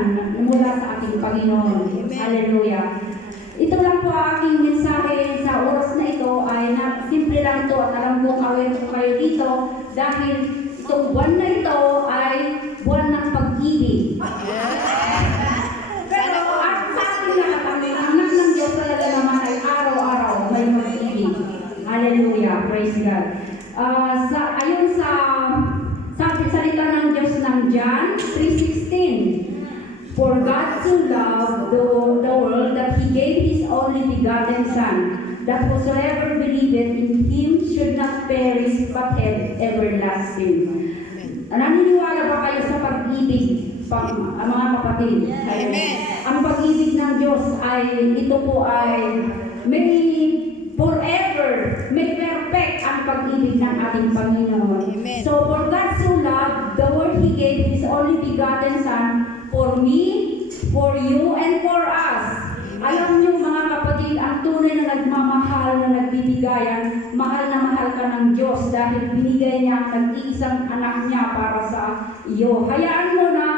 kaligtasan mula sa ating Panginoon. Hallelujah. Ito lang po ang aking mensahe sa oras na ito ay simple lang ito at alam kong aware po kayo dito dahil itong buwan na ito ay buwan ng pag-ibig. Pero at sa ating lahat, ang anak ng Diyos talaga naman ay araw-araw may pag-ibig. Hallelujah. Praise God. Ayon sa salita ng Diyos ng John 3:16, for God so loved the world that He gave His only begotten Son, that whosoever believeth in Him should not perish but have everlasting. Naniniwala ba kayo sa pag-ibig, mga kapatid? Amen. Ang pag-ibig ng Diyos ito po ay may forever, may perfect ang pag-ibig ng ating Panginoon. Amen. So, for God so loved the world, He gave His only begotten Son for me, for you, and for us. Alam niyo mga kapatid, ang tunay na nagmamahal na nagbibigayan, mahal na mahal ka ng Diyos dahil binigay niya ang nag-iisang anak niya para sa iyo. Hayaan mo na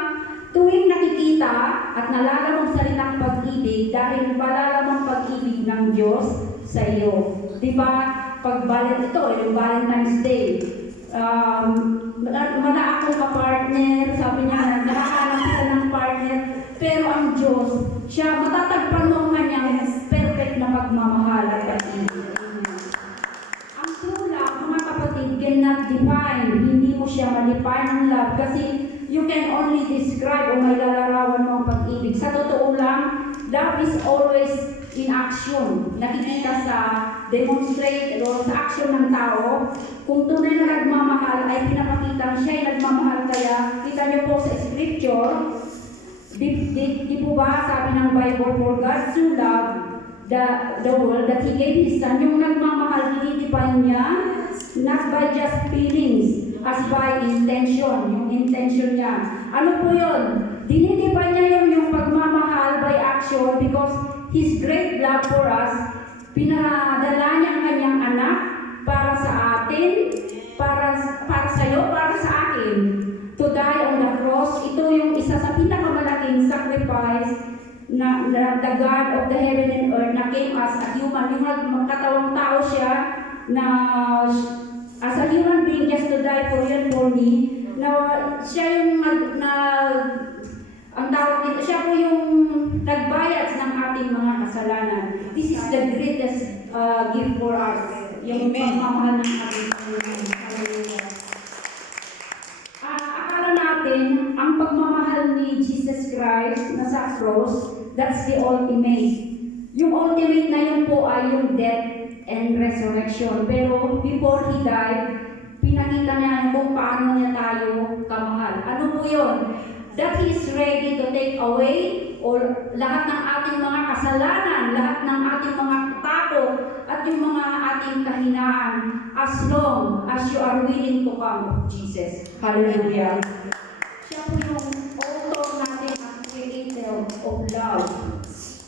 tuwing nakikita at nalalamang salitang pag-ibig dahil palalamang pag-ibig ng Diyos sa iyo. Diba? Pag yung Valentine's Day, wala akong kapartner, sabi niya, nakahanap siya ng partner, pero ang Diyos, siya matatagpan mo ang kanyang perfect na pagmamahal at pag-ibig. Ang true love, mga kapatid, cannot define, hindi mo siya ma-define ng love kasi you can only describe o may lalarawan mo ang pag-ibig. Sa totoo lang, love is always in action. Nakikita sa demonstrate o sa action ng tao. Kung tunay na nagmamahal ay pinapakita siya ay nagmamahal. Kaya kita niyo po sa scripture, di po ba sabi ng Bible, for God so loved the world that He gave His Son. Yung nagmamahal, dinidefine niya not by just feelings, as by intention. Yung intention niya. Ano po yun? Dinidefine niya yung pagmamahal by action because His great love for us, pinadala niya ang kanyang anak para sa atin, para sa iyo, para sa akin. To die on the cross, ito yung isa sa pinakamalaking sacrifice na the God of the heaven and earth na came as a human. Yung magkatawang tao siya na as a human being just to die for you and for me. Na siya yung ang tawag dito, siya po yung nagbayad ng ating mga kasalanan. This is the greatest gift for us. Yung pagmamahal ng ating Panginoon. Akala natin, ang pagmamahal ni Jesus Christ na sa cross, that's the ultimate. Yung ultimate na yun po ay yung death and resurrection. Pero before He died, pinakita niya kung paano niya tayo kamahal. Ano po yun? That He is ready to take away or lahat ng ating mga kasalanan, lahat ng ating mga takot, at yung mga ating kahinaan as long as you are willing to come, Jesus. Hallelujah. Siya po yung author natin at creator of love.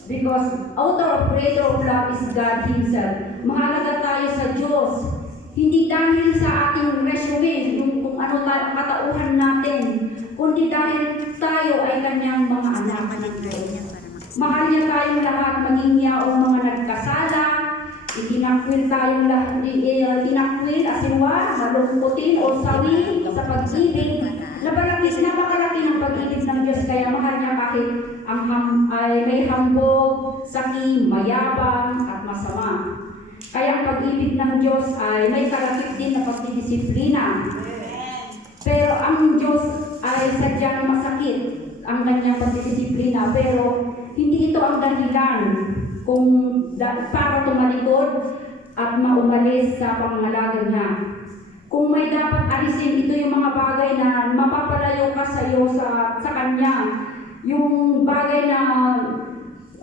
Because author of creator of love is God Himself. Mahalaga tayo sa Diyos. Hindi dahil sa ating resume, kung ano katauhan natin, kundi dahil tayo ay kanyang mga anak. Mahal niya tayong lahat, maging niya o mga nagkasala, itinakwil tayong lahat, itinakwil, asinwa, malungkutin o sawi sa pag-ibig. Napakalaki ng pag-ibig ng Diyos, kaya mahal niya kahit ay may hambog, sakim, mayabang, at masama. Kaya ang pag-ibig ng Diyos ay may kalakip din na pagdidisiplina. Pero ang Diyos ay sadyang masakit ang kanyang pagdidisiplina. Pero hindi ito ang dahilan para tumalikod at maumalis sa pangangalaga niya. Kung may dapat alisin, ito yung mga bagay na mapapalayo ka sa iyo sa Kanya. Yung bagay na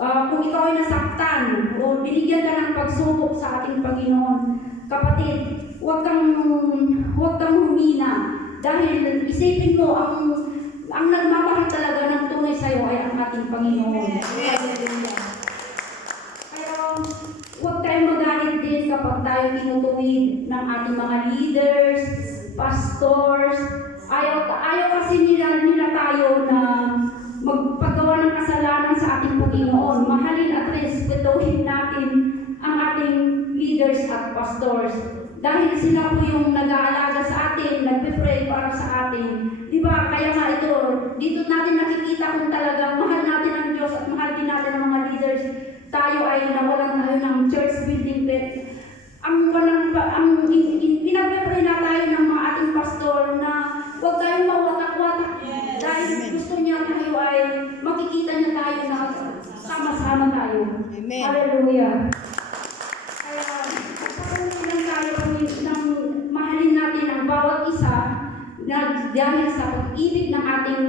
kung ikaw ay nasaktan o binigyan ka ng pagsubok sa ating Panginoon, kapatid, huwag kang humina. Dahil isipin mo, ang nagmamahal talaga ng tunay sa iyo ay ang ating Panginoon. Kaya huwag tayong magalit din kapag tayo tinutuwid ng ating mga leaders, pastors. Ayaw kasi nila tayo na papasaluhin natin ang ating leaders at pastors. Dahil sila po yung nag-aalaga sa atin, nagpe-pray para sa atin. Di ba? Kaya nga ito, dito natin nakikita kung talagang mahal natin ang Diyos at mahal din natin ang mga leaders. Tayo ay nawalan tayo ng church building. Pinagpe-pray na tayo ng mga ating pastor na huwag tayong mawatak-watak. Dahil gusto niya tayo ay makikita niya tayo na sama-sama tayo. Amen. Hallelujah. Kaya, pagpapatuloy tayo ng mahalin natin ang bawat isa na dahil sa pag-ibig ng ating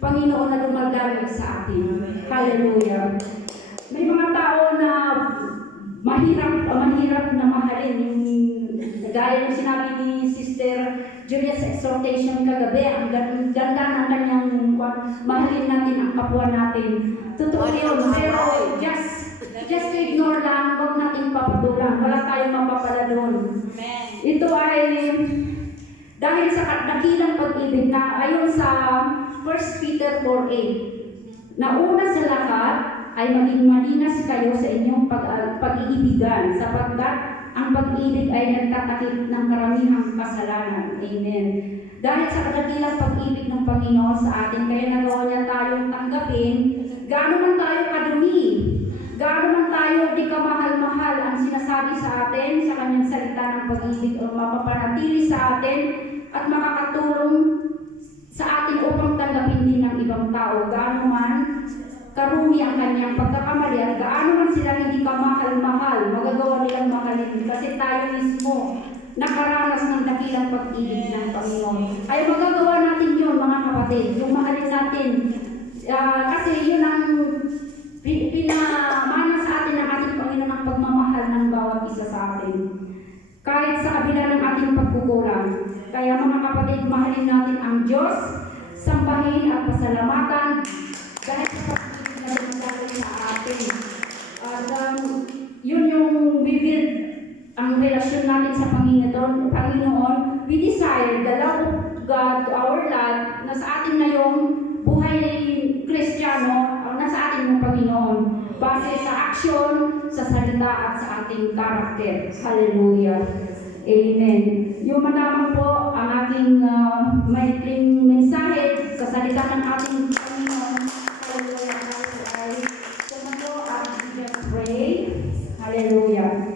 Panginoon na dumagaling sa atin. Hallelujah. May mga tao na mahirap na mahalin. Yung gaya ng sinabi ni Sister Julia's exhortation kagabi, ang ganda ng kanyang mahalin natin ang kapwa natin. Totoo yun, pero just to ignore lang, huwag natin papatulan. Wala tayong mapapala doon. Ito ay dahil sa dakilang pag-ibig na ayon sa 1 Peter 4:8, na una sa lahat ay maging malinas kayo sa inyong pag-iibigan sapagkat ang pag-ibig ay nagtatakip ng karamihang kasalanan. Amen. Dahil sa kadakilang pag-ibig ng Panginoon sa atin, kaya nagawa niya tayong tanggapin, gaano man tayo kadumi, gaano man tayo di kamahal-mahal ang sinasabi sa atin sa kanyang salita ng pag-ibig o mapapanatili sa atin at makakatulong sa atin upang tanggapin din ng ibang tao. Gaano man karumi ang kanyang pagkakamali at gaano man sila hindi kamahal-mahal, magagawa nilang mahalin kasi tayo mismo nakaranas ng dakilang pag-ibig ng Panginoon. Ay magagawa natin yun, mga kapatid, yung mahalin natin. Kasi yun ang pinamana sa atin ng ating Panginoon ang pagmamahal ng bawat isa sa atin. Kahit sa kabila ng ating pagkukulang. Kaya mga kapatid, mahalin natin ang Diyos, sambahin at pasalamatan dahil sa pag-ibig na dumadagal sa atin. At yun yung we-build ang relasyon natin sa Panginoon. We desire the love of God to our life na sa atin na yung buhay Kristiyano, nasa atin yung Panginoon. Base sa action, sa salita at sa ating karakter. Hallelujah. Amen. Yung malamang po ang aking maikling mensahe sa salita ng ating